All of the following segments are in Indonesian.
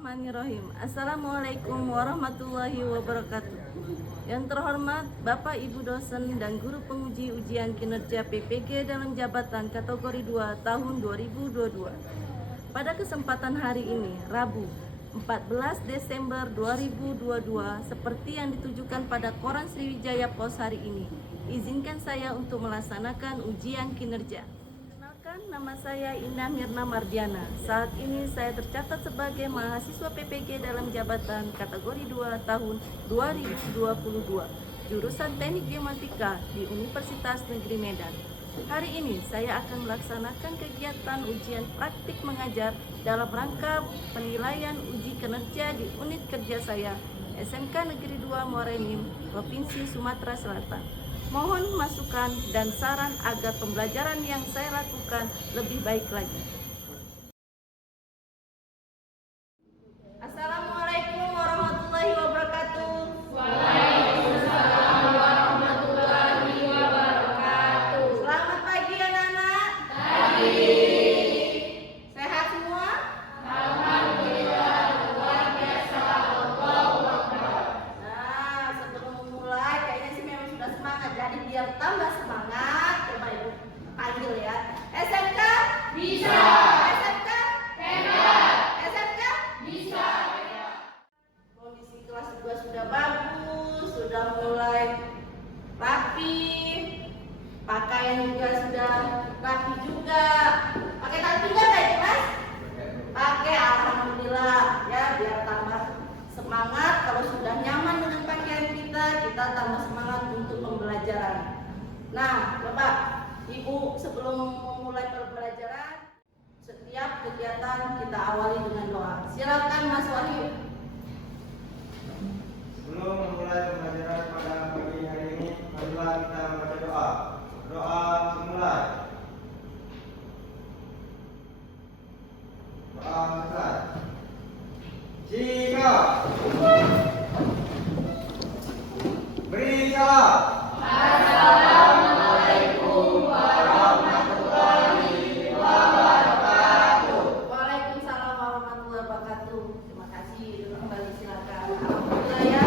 Bismillahirrahmanirrahim. Assalamualaikum warahmatullahi wabarakatuh. Yang terhormat Bapak Ibu dosen dan guru penguji ujian kinerja PPG dalam jabatan kategori 2 tahun 2022. Pada kesempatan hari ini, Rabu 14 Desember 2022, seperti yang ditujukan pada Koran Sriwijaya Pos hari ini, izinkan saya untuk melaksanakan ujian kinerja. Nama saya Indah Mirna Mardiana. Saat ini saya tercatat sebagai mahasiswa PPG dalam jabatan kategori 2 tahun 2022, jurusan Teknik Geomatika di Universitas Negeri Medan. Hari ini saya akan melaksanakan kegiatan ujian praktik mengajar dalam rangka penilaian uji kinerja di unit kerja saya, SMK Negeri 2 Muarenim, Provinsi Sumatera Selatan. Mohon masukan dan saran agar pembelajaran yang saya lakukan lebih baik lagi. Assalamualaikum warahmatullahi wabarakatuh. Waalaikumsalam warahmatullahi wabarakatuh. Selamat pagi anak-anak. Pagi. Sehat semua? Alhamdulillah, luar biasa. Allahu Akbar. Nah, sebelum memulai kayaknya sih memang sudah semangat. Jadi biar tambah semangat, coba Ibu panggil ya. SMK Bisa. SMK Hebat. SMK Bisa. Kondisi kelas juga sudah bagus, sudah mulai rapi, pakaian juga sudah rapi juga. Pakai tali pinggang nggak ya Mas? Pakai, alhamdulillah ya, biar tambah semangat. Kalau sudah nyaman dengan pakaian kita tambah semangat untuk pembelajaran. Nah, Bapak, Ibu, sebelum memulai pembelajaran, setiap kegiatan kita awali dengan doa. Silakan Mas Wahyu. Sebelum memulai pembelajaran pada pagi hari ini, marilah kita membaca doa. Doa dimulai. Doa besar. Jika beri salam. Assalamualaikum warahmatullahi wabarakatuh. Waalaikumsalam warahmatullahi wabarakatuh. Terima kasih. Kembali silakan. Alhamdulillah ya.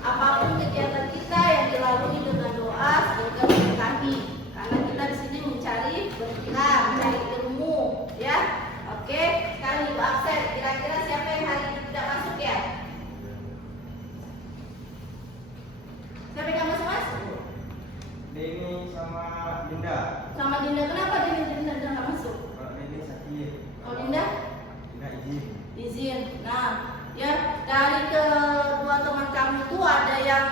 Apapun kegiatan kita yang dilalui dengan doa semoga berkati. Karena kita di sini mencari berkah, mencari ilmu, ya. Oke, sekarang Ibu absen. Kira-kira siapa yang hari ini tidak masuk ya? Siapa yang nggak masuk, Mas? Denny sama Dinda. Sama Dinda. Kenapa Dinda nggak masuk? Kalau Denny sakit. Oh, Dinda? Dinda izin. Izin. Nah, ya, dari kedua teman kamu itu ada yang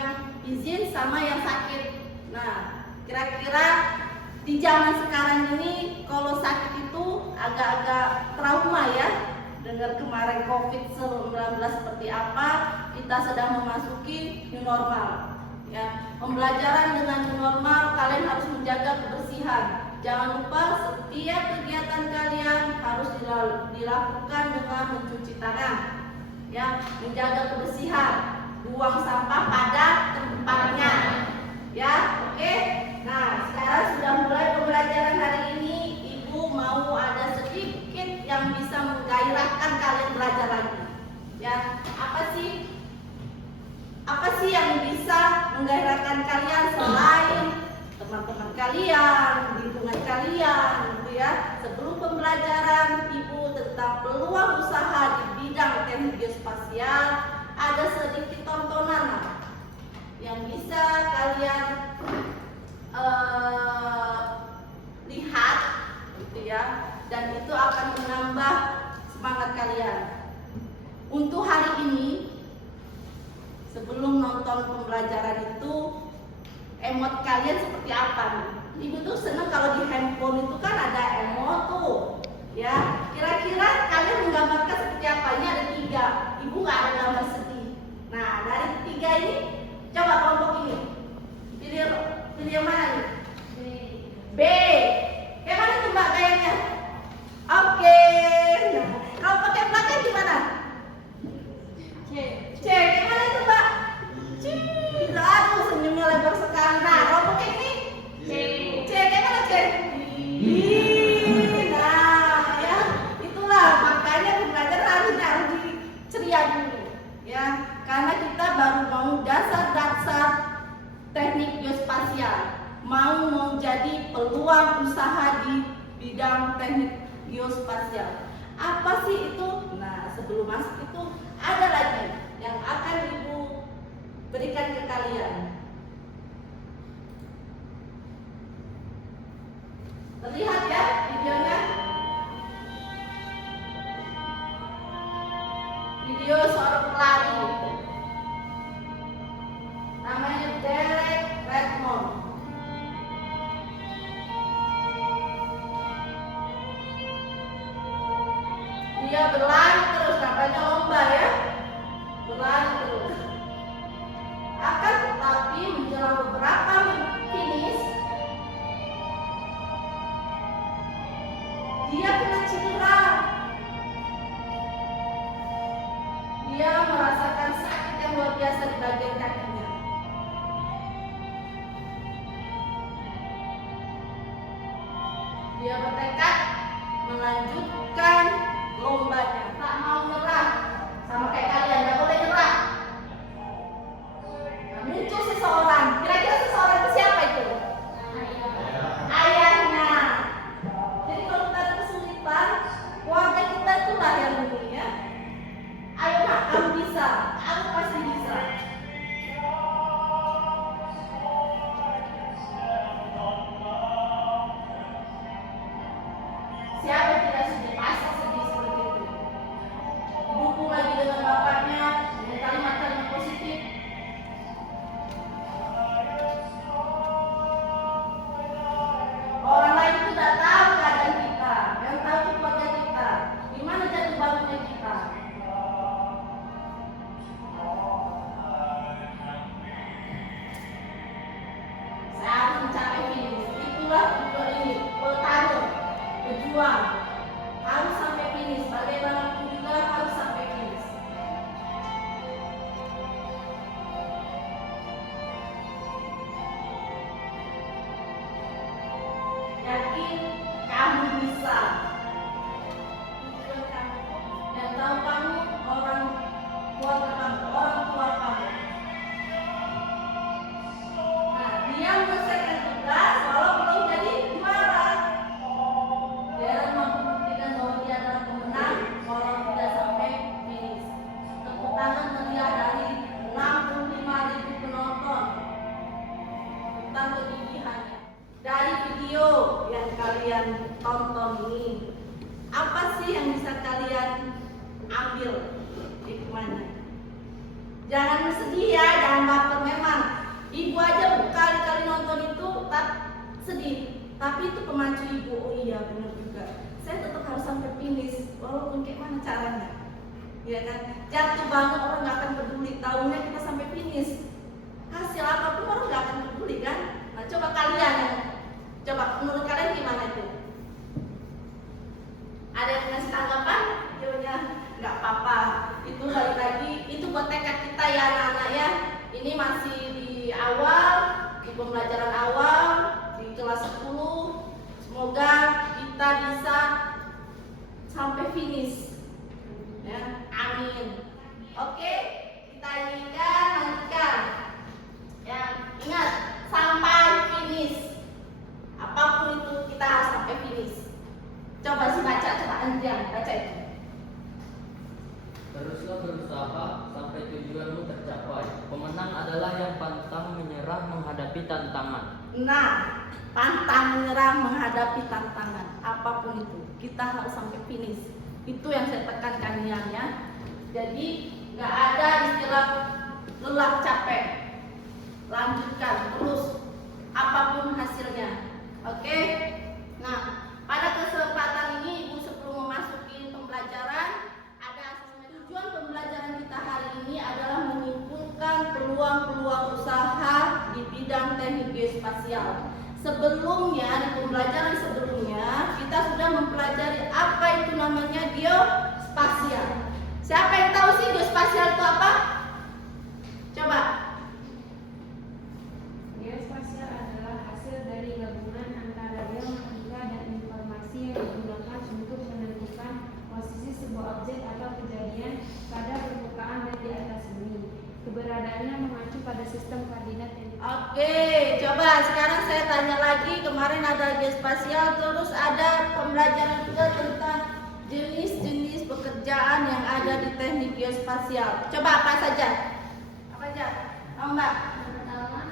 izin sama yang sakit. Nah, kira-kira di zaman sekarang ini kalau sakit itu agak-agak trauma ya. Dengar kemarin COVID-19 seperti apa, kita sedang memasuki new normal. Ya, pembelajaran dengan new normal, kalian harus menjaga kebersihan. Jangan lupa setiap kegiatan kalian harus dilakukan dengan mencuci tangan. Ya, menjaga kebersihan, buang sampah pada tempatnya. Ya, oke. Nah, sekarang sudah mulai pembelajaran hari ini. Ibu mau ada sedikit yang bisa menggairahkan kalian belajar lagi. Ya, apa sih yang bisa menggairahkan kalian selain teman-teman kalian, lingkungan kalian, gitu ya. Sebelum pembelajaran Ibu tentang peluang usaha di bidang teknik geospasial, ada sedikit tontonan lah yang bisa kalian lihat, gitu ya. Dan itu akan menambah semangat kalian. Untuk hari ini, sebelum nonton pembelajaran itu, emot kalian seperti apa nih? Ibu tuh seneng kalau di handphone itu kan ada emot tuh, ya. Kira-kira kalian menggambarkan seperti apa? Ini ada 3. Ibu nggak ada gambar sedih. Nah, dari 3 ini, coba kelompok ini. Pilih yang mana nih? B. Kayak mana tuh Mbak kayaknya? Oke. Nah, kalau pakai belakang gimana? C. Kayak mana tuh Mbak? C. Aduh, senyumnya lebar sekali. Nah, kelompok ini C. Kayak mana C? Nah, ya itulah makanya pembelajaran harus mau dasar-dasar teknik geospasial, mau jadi peluang usaha di bidang teknik geospasial. Apa sih itu? Nah, sebelum masuk itu ada lagi yang akan Ibu berikan ke kalian. Terlihat ya videonya? Video seorang pelari. Namanya Derek Redmond. Dia berlari terus, namanya lomba ya. Berlari terus. Akan tetapi menjelang beberapa finish, dia kena cedera. Dia merasakan sakit yang luar biasa di bagian kakinya. Dia bertekad melanjutkan lombanya, tak mau nyerah. Sama kayak kalian, gak boleh nyerah. Nah, muncul seseorang, kira-kira seseorang itu siapa itu? Ayahnya. Jadi kalau kita ada kesulitan, keluarga kita itulah yang dunia. Ayo nak, kamu bisa, kamu pasti bisa. Siapa yang tidak sedih? Pasti sedih seperti itu. Didukung lagi dengan bapaknya, dengan kalimat-kalimat positif. Orang lain itu tidak tahu keadaan kita, yang tahu itu keluarga kita, gimana jatuh bangunnya kita. Saya harus mencapai finish. Itulah tujuan ini, bertarung, berjuang, harus sampai finish. Bagaimanapun juga harus sampai finish. Yakin kamu bisa. Tujuan kamu, yang tahu kamu, orang keluarga kamu, orang tua kamu. Nah, dia menyelesaikan tugas walau belum jadi juara. Darren mampu membuktikan bahwa dia adalah pemenang walau tidak sampai finish. Tepuk tangan meriah dari 65.000 penonton tentang kegigihannya. Dari video yang kalian tonton ini, apa sih yang bisa kalian ambil hikmahnya? Jangan sedih ya, jangan baper. Memang ibu aja berkali-kali nonton itu tak sedih, tapi itu pemacu ibu. Oh iya benar juga, saya tetap harus sampai finish walaupun kayak mana caranya, ya kan? Jatuh bangun orang nggak akan peduli, tahunya kita sampai finish. Hasil apapun orang nggak akan peduli kan? Nah coba kalian, coba menurut kalian gimana itu? Ada yang ngasih tanggapan? Jawabnya nggak apa-apa. Itu balik lagi, itu buat tekad kita ya anak-anak ya. Ini masih di awal, di pembelajaran awal, di kelas 10. Semoga kita bisa sampai finish. Ya, amin. Oke, kita ingatkan, lanjutkan. Ya, ingat sampai finish. Apapun itu kita harus sampai finish. Coba sih baca, coba Anjang baca itu. Teruslah berusaha sampai tujuanmu tercapai. Pemenang adalah yang pantang menyerah menghadapi tantangan. Nah, pantang menyerah menghadapi tantangan. Apapun itu, kita harus sampai finish. Itu yang saya tekankan ya. Jadi nggak ada istilah lelah capek. Lanjutkan terus, apapun hasilnya. Oke? Nah, pada kesempatan ini Ibu sebelum memasuki pembelajaran, ada asesmen. Tujuan pembelajaran kita hari ini adalah menyimpulkan peluang-peluang usaha di bidang teknik geospasial. Sebelumnya, di pembelajaran sebelumnya, kita sudah mempelajari apa itu namanya geospasial. Siapa yang tahu sih geospasial itu apa? Coba. Geospasial adalah hasil dari gabungan antara geomatika dan informasi yang digunakan untuk menentukan posisi sebuah objek atau kejadian pada permukaan dan di atas bumi. Keberadaan pembayarannya mengacu pada sistem koordinat yang Oke, coba sekarang saya tanya lagi. Kemarin ada geospasial, terus ada pembelajaran juga tentang jenis-jenis pekerjaan yang ada di teknik geospasial. Coba apa saja? Apa aja? Mbak? Pertama,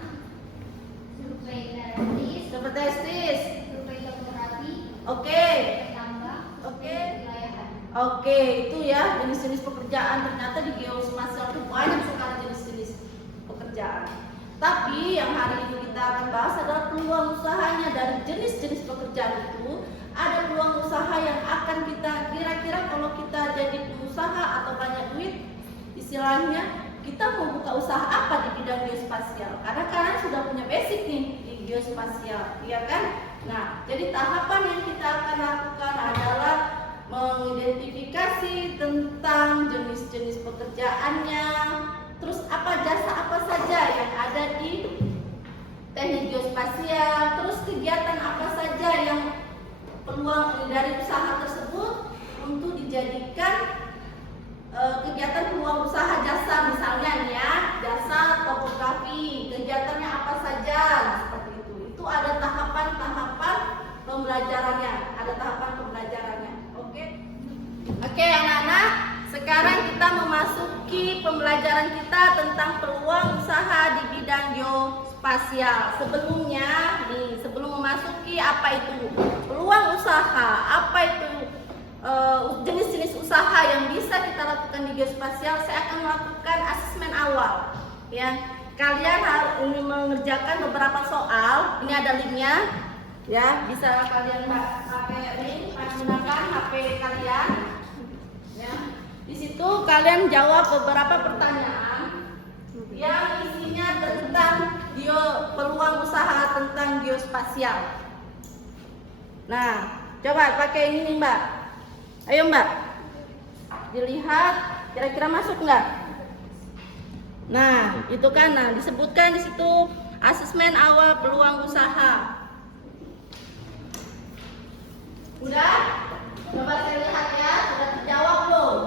survei database, Seperti estis. survei topografi, Oke. tambang, Oke. wilayahan. Oke, itu ya jenis-jenis pekerjaan. Ternyata di geospasial itu banyak sekali jenis-jenis pekerjaan. Tapi yang hari ini kita akan bahas adalah peluang usahanya. Dari jenis-jenis pekerjaan itu ada peluang usaha yang akan kita kira-kira kalau kita jadi pengusaha atau banyak duit, istilahnya kita mau buka usaha apa di bidang geospasial. Karena kalian sudah punya basic nih di geospasial, iya kan? Nah, jadi tahapan yang kita akan lakukan adalah mengidentifikasi tentang jenis-jenis pekerjaannya, terus apa jasa apa saja yang ada di teknik geospasial, terus kegiatan apa saja yang peluang dari usaha tersebut untuk dijadikan kegiatan peluang usaha jasa, misalnya nih ya, jasa topografi, kegiatannya apa saja, nah, seperti itu. Itu ada tahapan-tahapan pembelajarannya, ada tahapan pembelajarannya. Oke, anak-anak, sekarang kita memasuki pembelajaran kita tentang peluang usaha di bidang geospasial. Sebelumnya, sebelum memasuki apa itu peluang usaha, apa itu jenis-jenis usaha yang bisa kita lakukan di geospasial, saya akan melakukan asesmen awal. Ya, kalian harus mengerjakan beberapa soal. Ini ada linknya. Ya, bisa kalian pakai link, menggunakan HP kalian. Ya, di situ kalian jawab beberapa pertanyaan yang isinya tentang peluang usaha tentang geospasial. Nah, coba pakai ini nih, Mbak. Ayo Mbak, dilihat kira-kira masuk nggak? Nah, itu kan, disebutkan di situ asesmen awal peluang usaha. Udah? Coba saya lihat ya, sudah terjawab belum?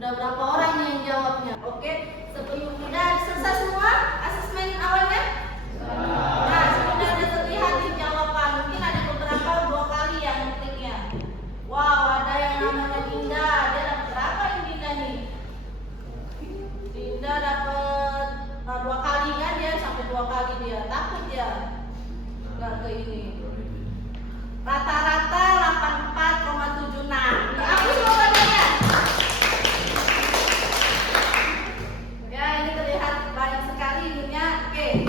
Udah berapa orang nih yang jawabnya? Oke, sebelum udah selesai semua asesmen awalnya? Nah, sudah ada terlihat di jawaban. Mungkin ada beberapa 2 kali yang kliknya. Wow, ada yang namanya Dinda. Dia dapat berapa yang Dinda nih? Dinda dapat 2 kali kan, dia sampai 2 kali dia. Takut dia nggak ke ini. Rata-rata 84,76. Aku jawabannya. Ya, ini terlihat banyak sekali ininya. Oke,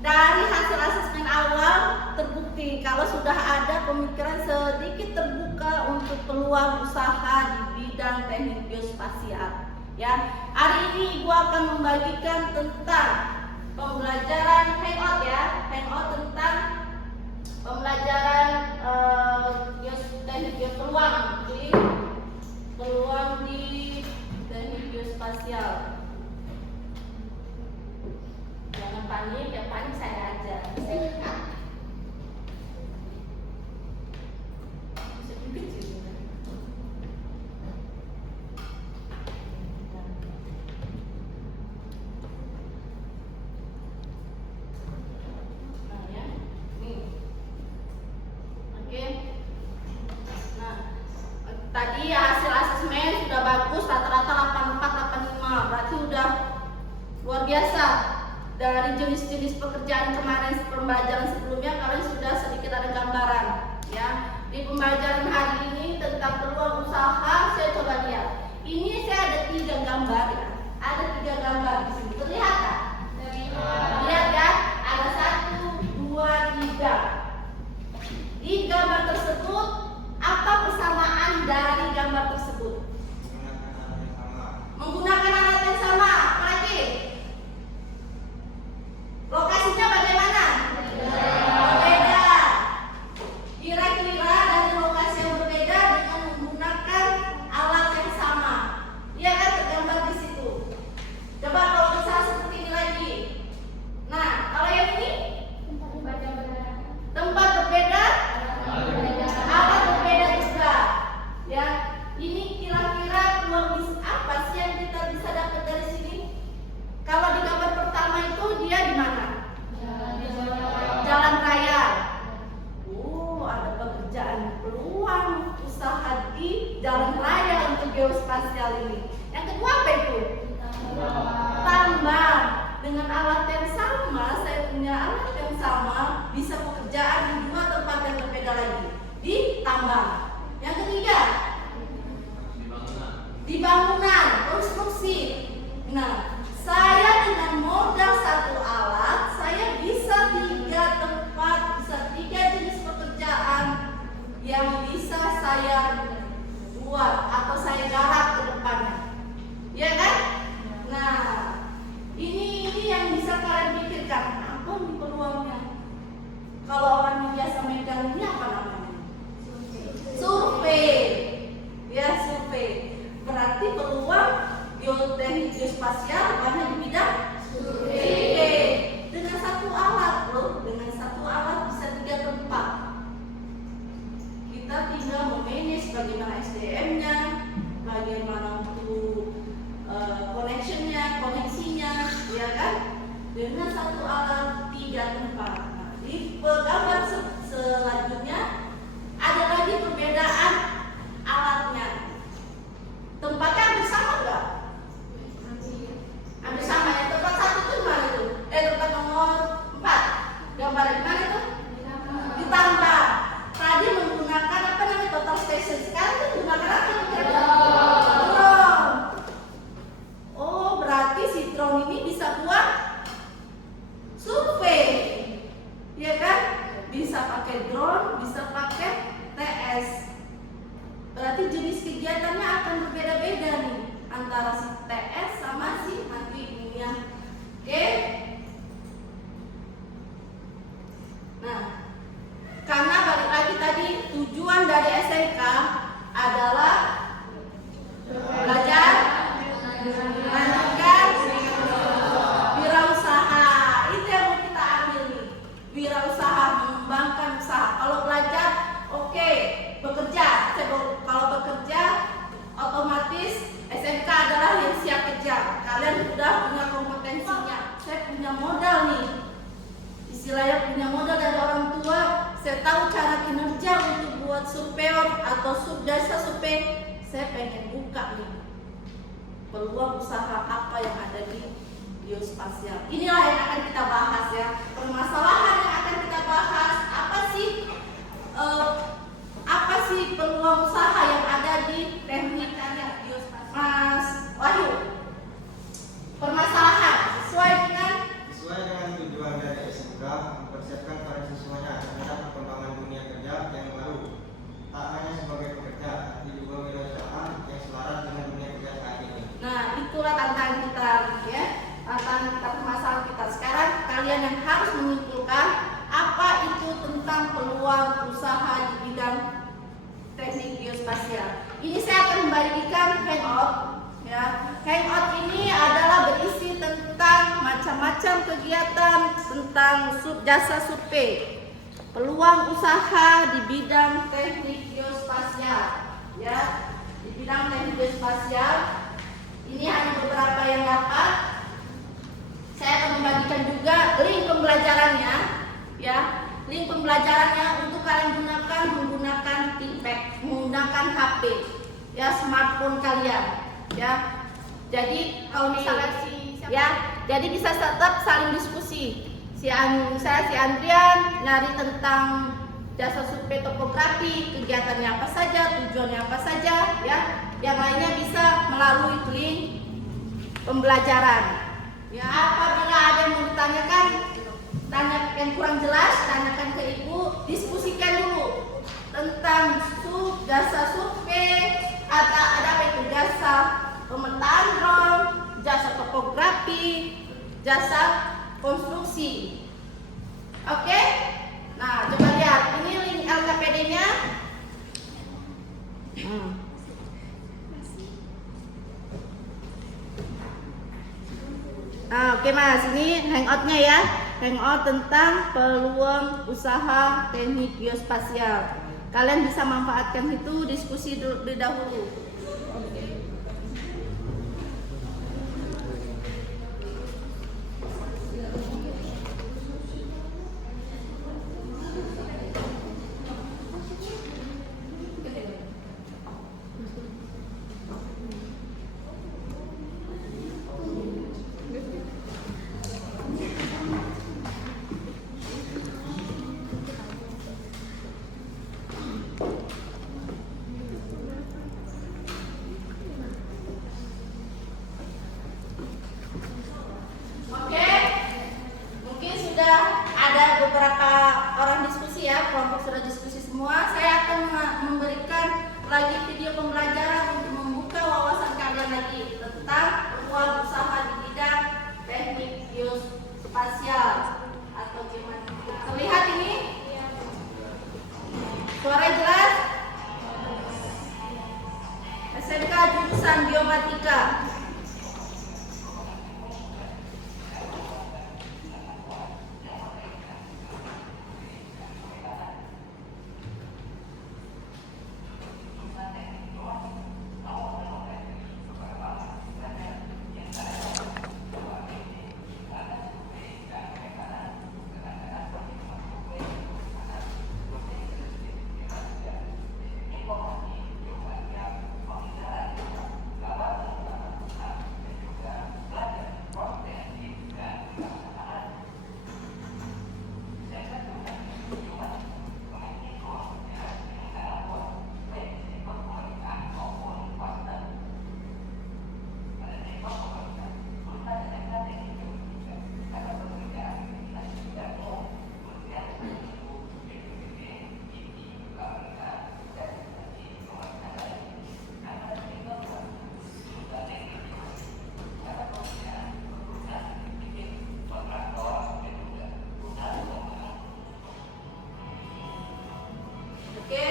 dari hasil asesmen awal terbukti kalau sudah ada pemikiran sedikit terbuka untuk peluang usaha di bidang teknik geospasial. Ya, hari ini Ibu akan membagikan tentang pembelajaran hangout ya, hangout tentang pembelajaran teknik peluang di teknik geospasial. Jangan panik, yang panik saya aja. Tadi hasil asesmen sudah bagus, rata-rata 84, 85, berarti udah luar biasa. Dari jenis-jenis pekerjaan kemarin pembelajaran sebelumnya kalian sudah sedikit ada gambaran ya. Di pembelajaran hari ini tentang peluang usaha, saya coba lihat. Ini saya ada 3 gambar ya. Ada 3 gambar di sini. Terlihat kan? Lihat kan? Ada 1, 2, 3. Di gambar tersebut apa persamaan dari gambar tersebut? Menggunakan alat yang sama. Apa lagi? Lokasinya bagaimana? Berbeda. Kira-kira dari lokasi yang berbeda dengan menggunakan alat yang sama. Iya kan tergambar di situ. dengan alat yang sama, saya punya alat yang sama, bisa pekerjaan di dua tempat yang berbeda lagi, di tambang. Yang ketiga, di bangunan, konstruksi. Nah, saya dengan modal satu alat, saya bisa 3 tempat, bisa 3 jenis pekerjaan yang bisa saya buat atau saya garap ke depannya. Ya kan? Nah, ini yang bisa kalian pikirkan. Apa nih peluangnya? Kalau orang yang biasa megang ini apa namanya? Survei. Ya, survei. Berarti peluang geoteknik geospasial banyak di bidang survei. Dengan satu alat loh, dengan satu alat bisa 3 tempat. Kita tinggal memanage bagaimana SDM-nya, bagaimana untuk koneksinya, ya kan? Dengan satu alat 3 tempat. Nah, di gambar selanjutnya ada lagi perbedaan alatnya. Tempatnya hampir sama enggak? Hampir sama ya. Tempat 1 itu mana itu? Tempat nomor 4. Gambar di mana itu? Ditambah. Tadi menggunakan apa namanya total station. Sekarang itu menggunakan apa? Drone. Oh, berarti si drone ini bisa buat survei. Ya kan? Bisa pakai drone, bisa pakai TS. Berarti jenis kegiatannya akan berbeda-beda nih antara si TS sama si nanti ininya. Oke? Nah, karena balik lagi tadi tujuan dari SMK adalah belajar, melanjutkan wirausaha. Itu yang mau kita ambil nih. Wirausaha, mengembangkan usaha. Kalau belajar, oke. Bekerja, kalau bekerja otomatis SMK adalah yang siap kerja. Kalian sudah punya kompetensinya. Saya punya modal nih. Istilahnya punya modal dari orang tua. Saya tahu cara kinerja untuk buat surveyor atau jasa survei. Saya pengen buka nih peluang usaha apa yang ada di geospasial. Inilah yang akan kita bahas ya. Permasalahan yang akan kita bahas apa sih peluang usaha yang ada di teknik geospasial? Mas Wahyu, permasalahan sesuai dengan tujuan dari SMK mempersiapkan para siswanya terhadap perkembangan dunia kerja yang baru, tak hanya sebagai pekerja, tapi juga wirausaha yang selaras dengan dunia kerja saat ini. Nah, itulah tantangan kita ya. Tantangan kita, permasalahan kita. Sekarang kalian yang harus menyimpulkan apa itu tentang peluang usaha di bidang teknik geospasial. Ini saya akan membagikan hangout ya. Hangout ini adalah berisi tentang macam-macam kegiatan tentang jasa survei, peluang usaha di bidang teknik geospasial ya. Di bidang teknik geospasial ini hanya beberapa yang dapat. Saya akan membagikan juga link pembelajarannya ya. Link pembelajarannya untuk kalian menggunakan ThinkPad, menggunakan HP ya, smartphone kalian ya. Jadi kalau misalnya jadi bisa tetap saling diskusi. Si Andrian nyari tentang jasa survei topografi, kegiatannya apa saja, tujuannya apa saja ya. Yang lainnya bisa melalui link pembelajaran. Ya, apabila ada yang mau ditanyakan, tanya yang kurang jelas, tanyakan ke ibu, diskusikan dulu tentang jasa survei, ada apa itu jasa pemetaan drone, jasa topografi, jasa konstruksi. Oke? Nah, coba lihat ini link LKPD-nya. Nah, oke Mas, ini hangoutnya ya. Hangout tentang peluang usaha teknik geospasial. Kalian bisa manfaatkan itu, diskusi dahulu. lagi video pembelajaran untuk membuka wawasan kalian lagi tentang peluang usaha di bidang teknik geospasial atau geomatika. Terlihat ini? Suara jelas? SMK jurusan geomatika. Oke,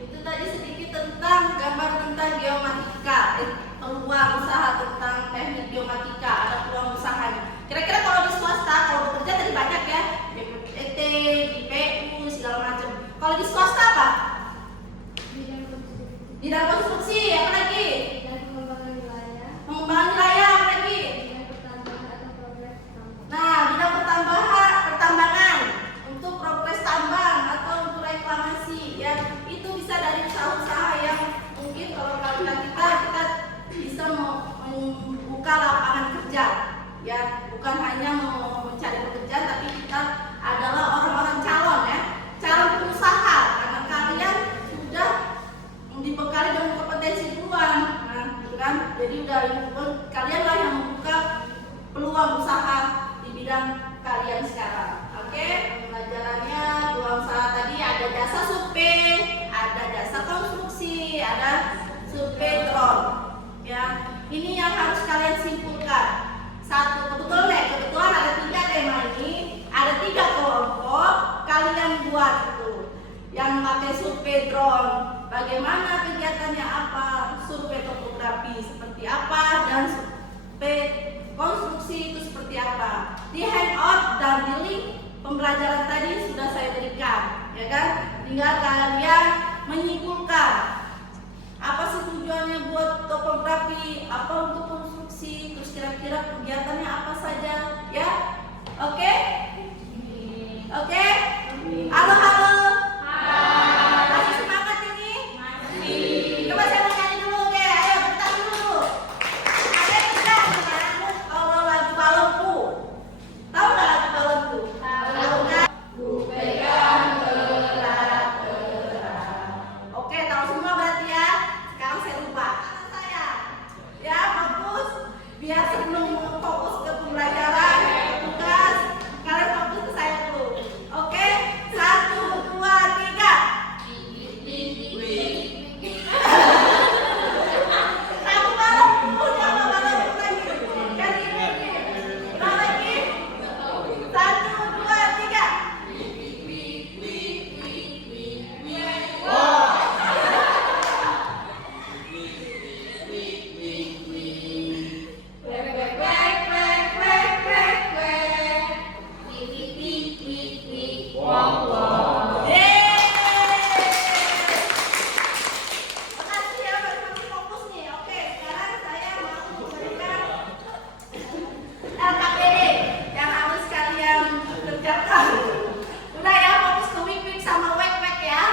itu tadi sedikit tentang gambar tentang geomatika, peluang usaha tentang teknik geomatika, ada peluang usahanya. Kira-kira kalau di swasta, kalau bekerja tadi banyak ya, BPPT, IPU, segala macam. Kalau di swasta apa? Bidang konstruksi, apa lagi? Pengembangan wilayah, apa lagi? Nah, bidang pertambangan untuk progres tambang atau untuk reklamasi ya, itu bisa dari usaha-usaha yang mungkin kalau kita bisa membuka lapangan kerja ya, bukan hanya mencari pekerjaan, tapi kita adalah orang-orang calon ya, calon pengusaha karena kalian sudah dibekali dengan kompetensi duluan, nah gitu kan, jadi udah kalianlah yang membuka peluang usaha di bidang kalian sekarang. Oke, pembelajarannya peluang usaha tadi ada jasa survei, ada jasa konstruksi, ada survei drone. Ya, ini yang harus kalian simpulkan. Satu, kebetulan ada 3 tema ini, ada 3 kelompok kalian buat itu. Yang pakai survei drone, bagaimana kegiatannya apa, survei topografi seperti apa, dan survei konstruksi itu seperti apa. Di handout dan di link pembelajaran tadi sudah saya berikan, ya kan? Tinggal kalian menyimpulkan apa sih tujuannya buat topografi, apa untuk konstruksi, terus kira-kira kegiatannya apa saja, ya? Oke? Oke? Halo. Masih semangat ini? Masih. Coba saya mau nyanyi dulu, oke? Ayo kita dulu. Ada yang tidak mengaku kalau lagu Balonku. Tahu nggak lagu Balonku? Tahu nggak? Ku pegang erat. Oke, tahu semua berarti ya. Sekarang saya lupa. Saya, ya bagus. Biar sebelum fokus ke pembelajaran, tugas, kalian fokus ke saya dulu. Oke, 1, 2, 3. Lagu Balonku, jangan Balonku lagi. Ganti lagi. Ulang lagi. 1, 2, 3. Makasih ya, masih fokus nih. Oke, sekarang saya mau memberikan LKPD yang harus kalian kerjakan. Udah ya, fokus ke wik-wik sama wek-wek ya.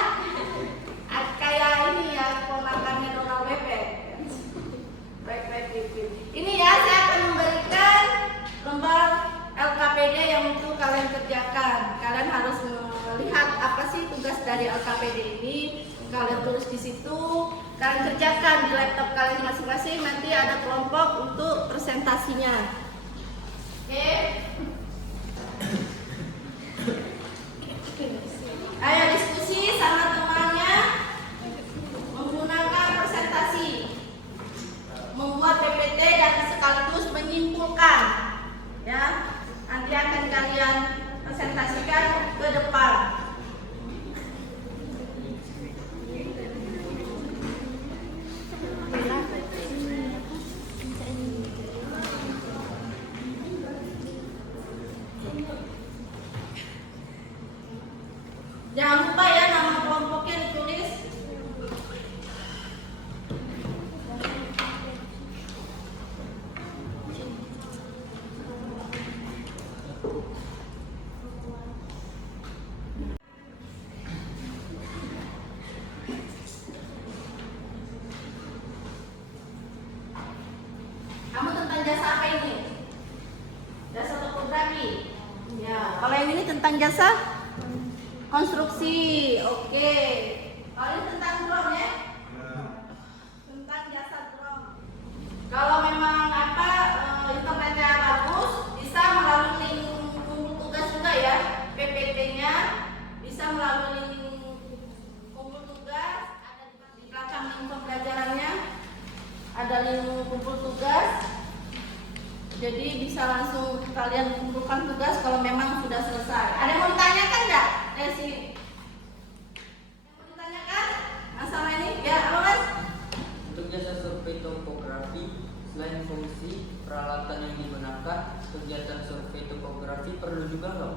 Kayak ini ya, ponakannya Donald Wek-wek. Wek-wek, wik-wik. Ini ya, saya akan memberikan lembar LKPD yang untuk kalian kerjakan. Kalian harus melihat apa sih tugas dari LKPD ini. Kalian tulis di situ, kalian kerjakan di laptop kalian masing-masing. Nanti ada kelompok untuk presentasinya. Oke. Ayo diskusi Ya, nanti akan kalian presentasikan ke depan. Jangan lupa ya nama kelompoknya ditulis. Kamu tentang jasa apa ini? Jasa topografi. Ya, kalau yang ini tentang jasa konstruksi. Oke. Kalau ini tentang drone ya? Tentang jasa drone. Kalau memang internetnya bagus, bisa melalui link kumpul tugas juga ya. PPT-nya bisa melalui link kumpul tugas, ada di belakang link pembelajarannya. Ada link kumpul tugas. Jadi bisa langsung kalian kumpulkan tugas kalau memang sudah selesai. Ada yang mau ditanyakan nggak? Sini. Yang mau ditanyakan masalah ini? Ya, apa Mas? Untuk jasa survei topografi, selain fungsi peralatan yang digunakan, kegiatan survei topografi perlu juga nggak?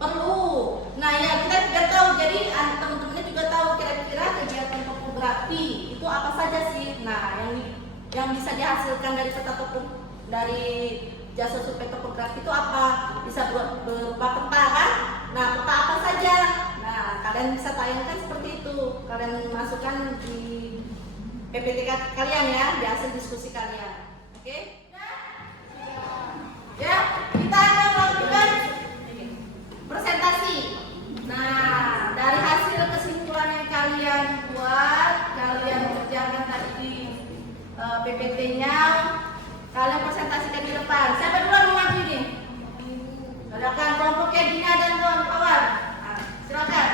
Perlu. Nah ya kita juga tahu. Jadi teman-temannya juga tahu kira-kira kegiatan topografi itu apa saja sih. Nah yang bisa dihasilkan dari peta dari jasa survei topografi itu apa? Bisa berupa peta kan? Nah peta apa saja? Nah kalian bisa tayangkan seperti itu. Kalian masukkan di PPT kalian ya, di hasil diskusi kalian. Oke? Ya, kita akan melakukan presentasi. Nah, dari hasil kesimpulan yang kalian buat, kalian kerjakan tadi di PPT-nya, kalian presentasikan di depan. Siapa duluan mau maju ini? Silakan kelompoknya Dina dan kawan-kawan. Nah, silakan.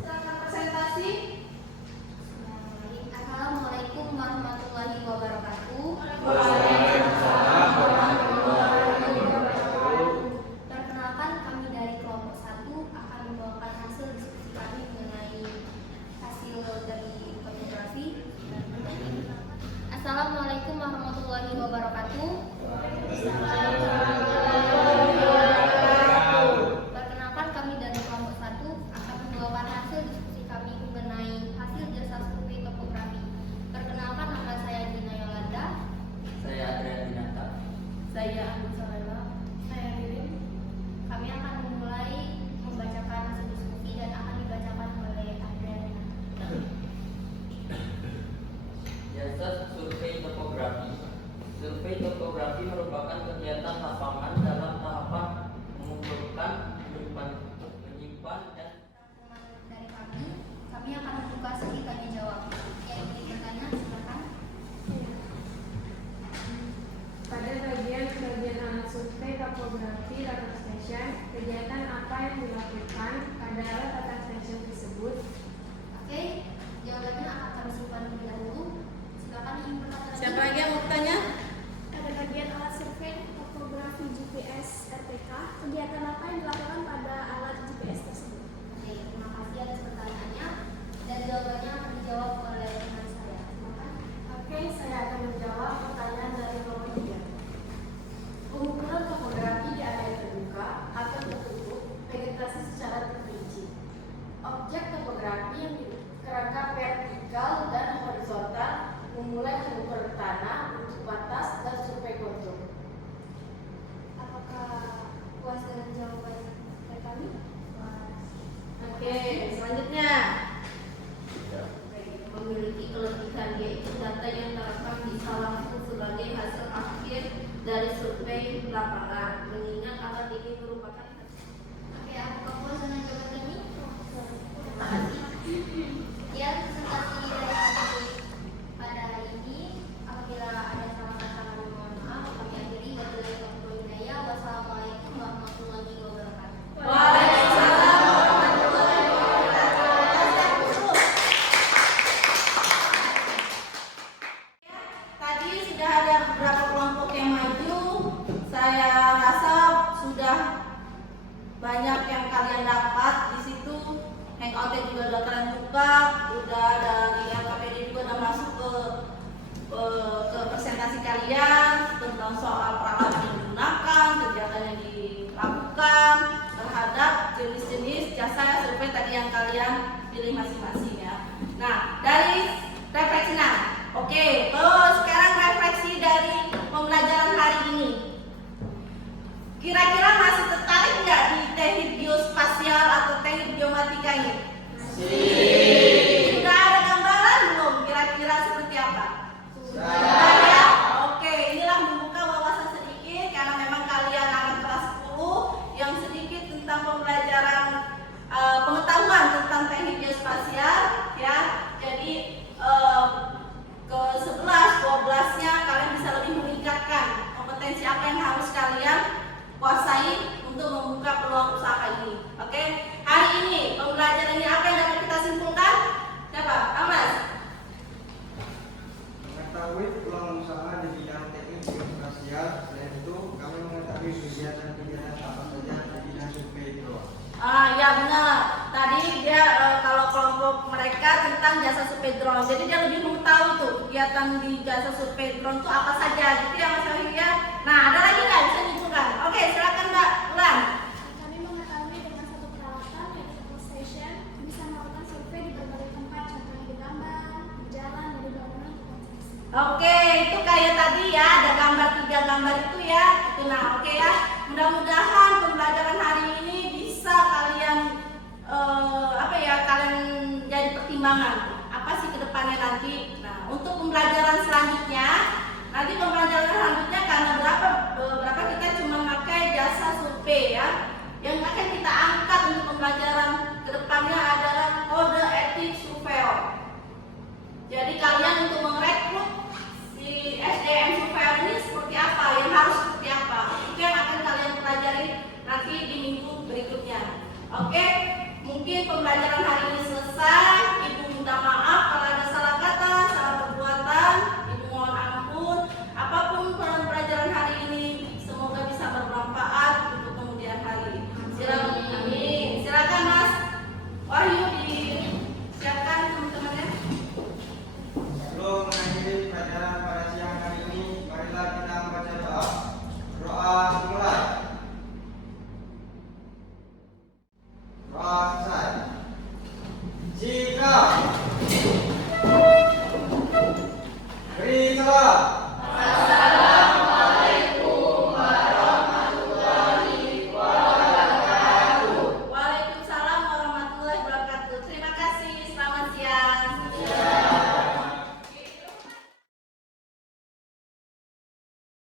Silakan presentasi. Assalamualaikum warahmatullahi wabarakatuh. Perkenalkan, kami dari kelompok 1 akan membawakan hasil diskusi kami mengenai hasil dari topografi. Assalamualaikum warahmatullahi wabarakatuh. Perkenalkan, kami dari kelompok 1 akan membawakan hasil diskusi kami mengenai hasil jasa survei topografi. Perkenalkan, nama saya Dina Yolanda. Saya Adrian Dinata. Saya Agus Salela. Saya Ririn. Kami akan memulai membacakan hasil diskusi dan akan dibacakan oleh Adrian. Jasa survei topografi. Survei topografi merupakan kegiatan lapangan dalam tahapan mengumpulkan, menyimpan, dan Teman dari kami akan membuka sesi tanya jawab. Yang ingin bertanya, silakan. Pada bagian alat survei topografi data station, kegiatan apa yang dilakukan pada alat data station tersebut? Oke, jawabannya akan kami simpan terlebih dahulu. Silakan yang ingin bertanya. Siapa lagi yang mau bertanya? Pada bagian alat survei topografi GPS RPK, kegiatan apa yang dilakukan pada alat GPS tersebut? Oke, terima kasih atas pertanyaannya. Dan jawabannya akan dijawab oleh teman saya. Silakan. Oke, saya akan menjawab pertanyaan dari nomor 3. Pengukuran topografi di area terbuka atau tertutup vegetasi secara terperinci. Objek topografi yang dikerangka vertikal dan horizontal memulai mengukur tanah untuk batas dan survei kontur. Apakah puas dengan jawaban dari kami? banyak yang kalian dapat di situ. Hangout-nya juga udah kalian buka, udah dari LKPD juga udah masuk ke presentasi kalian tentang soal peralatan yang digunakan, kegiatan yang dilakukan terhadap jenis-jenis jasa survei tadi yang kalian pilih masing-masing ya. Nah, dari refleksi oke, sekarang refleksi dari pembelajaran hari ini. Kira-kira masih tertarik nggak di teknik geospasial atau teknik geomatika ini? Sudah ada gambaran belum? Kira-kira seperti apa? Sudah ya? Oke, inilah membuka wawasan sedikit karena memang kalian anak kelas 10 yang sedikit tentang pembelajaran pengetahuan tentang teknik geospasial ya. Jadi ke 11, 12-nya kalian bisa lebih meningkatkan kompetensi apa yang harus kalian kuasai untuk membuka peluang usaha ini. Oke, hari ini pembelajaran ini apa yang dapat kita simpulkan? Siapa? Amas? Mengetahui peluang usaha di bidang teknik geospasial, selain itu kami mengetahui kegiatan-kegiatan apa saja di bidang survei drone. Ya benar. Tadi dia kalau kelompok mereka tentang jasa survei drone. Jadi dia lebih mengetahui tuh kegiatan di jasa survei drone itu apa saja gitu ya Mas Wahyu ya. Nah, ada lagi nggak bisa ditunjukkan? Oke, silakan Mbak Ulan. Kami mengetahui dengan satu peralatan yaitu Earth Station bisa melakukan survei di berbagai tempat, contohnya di gambar, di jalan, dan di bangunan atau konstruksi. Oke, itu kayak tadi ya, ada gambar 3 gambar itu ya. Itu nah, oke ya. Mudah-mudahan pembelajaran hari ini bisa kalian kalian jadi pertimbangan. Apa sih kedepannya nanti? Nah, untuk pembelajaran selanjutnya, nanti pembelajaran selanjutnya karena berapa kita cuma pakai jasa survei ya. Yang akan kita angkat untuk pembelajaran kedepannya adalah kode etik surveyor. Jadi kalian untuk merekrut si SDM surveyor ini seperti apa, yang harus seperti apa, itu yang akan kalian pelajari nanti di minggu berikutnya. Oke, mungkin pembelajaran hari ini selesai. Ibu minta maaf